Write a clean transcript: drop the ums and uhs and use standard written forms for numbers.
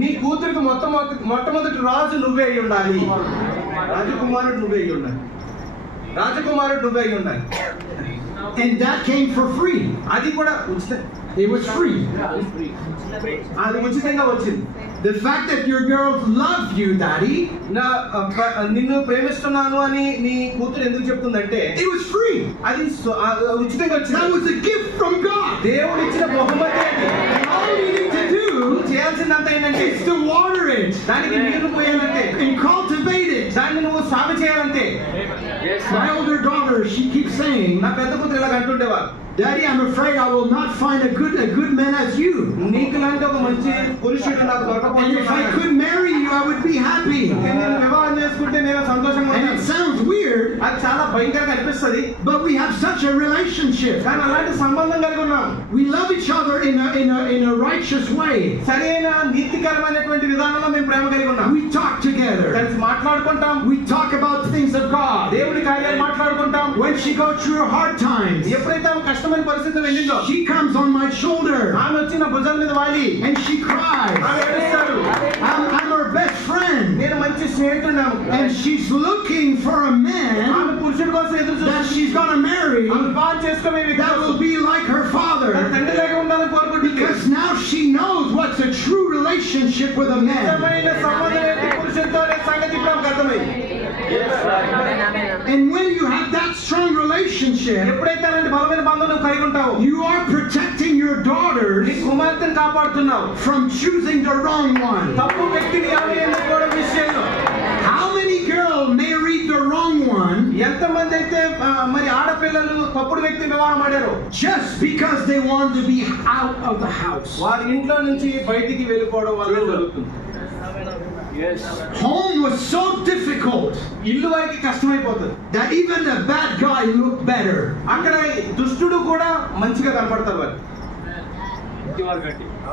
నీ కూతురికి మొట్టమొదటి రాజు నువ్వే అయి ఉండాలి. రాజకుమారుడు నువ్వే అయి ఉండాలి. రాజకుమారుడు నువ్వే అయి ఉండాలి. And that came for free. అది కూడా ఉచితం. It was free. అది ఉచితంగా వచ్చింది. The fact that your girls love you, Daddy, నిన్ను ప్రేమిస్తున్నాను అని నీ కూతురు ఎందుకు చెప్తుందంటే it was free. అది ఉచితంగా వచ్చింది. That was a gift from God. దేవుడు ఇచ్చిన బహుమతి. All you need to do చేయాల్సిందంతా ఏంటంటే is to water it, దానికి నీళ్లు పోయాలంటే, and cultivate it. దాన్ని నువ్వు సాగు చేయాలంటే. My older daughter, she keeps saying, నా పెద్ద కూతురు ఇలా అంటుండేవారు, Daddy, I'm afraid I will not find a good man as you. నీకు లాంటి ఒక మంచి పురుషుడు నాకు And దొరకకపోతే if I could marry you, I would be happy. నేను వివాహం చేసుకుంటే నేను సంతోషంగా And it ఉంటాను. sounds weird, అది చాలా భయంకరంగా అనిపిస్తుంది, but we have such a relationship. కానీ అలాంటి సంబంధం కలిగి ఉన్నాం. We love each other in a righteous way. సరైన నీతికరమైనటువంటి విధానంలో మేము ప్రేమ కలిగి ఉన్నాం. We talk together. కలిసి మాట్లాడుకుంటాం. We talk about things of God. దేవుడి కార్యాలు మాట్లాడుకుంటాం. When she goes through hard times, ఎప్పుడైతే ఆమె కష్టమైన పరిస్థితులు వెళ్ళిందో, she comes on my shoulder ఆమె వచ్చి నా భుజాల మీద వాలి and she cries. ఆమె ఏడుస్తాడు. I'm her best friend. నేను మంచి స్నేహితుడున్నాను. And she's looking for a man ఆమె పురుషుడి కోసం ఎదురు that చూస్తుంది. she's gonna marry ఆమె వివాహం చేసుకోవే వ్యక్తి that will be like her తన father. తండ్రిలాగా ఉండాలని కోరుకుంటుంది. Because now she knows what's a true relationship with a man. నిజమైన సంబంధం ఏంటి పురుషుడితో అనే సంగతి ఇప్పుడు ఆమెకు అర్థమైంది. And when you have that strong relationship, ఎప్పుడైతే అలాంటి బలమైన బంధం నువ్వు కలిగి ఉంటావు, you are protecting your daughters నీ కుమార్తెను కాపాడుతున్నావు from choosing the wrong one. తప్పు వ్యక్తిని ఆమె ఎన్నుకోవడం విషయంలో. How many girls married the wrong one ఎంతమంది అయితే మరి ఆడపిల్లలు తప్పుడు వ్యక్తిని వివాహం ఆడారు just because they wanted to be out of the house? వారి ఇంట్లో నుంచి బయటికి వెళ్ళిపోవడం వల్ల జరుగుతుంది. Home was so difficult ఇల్లు వారికి కష్టమైపోతుంది that even the bad guy looked better. అక్కడ దుష్టుడు కూడా మంచిగా కనపడతారు వారు.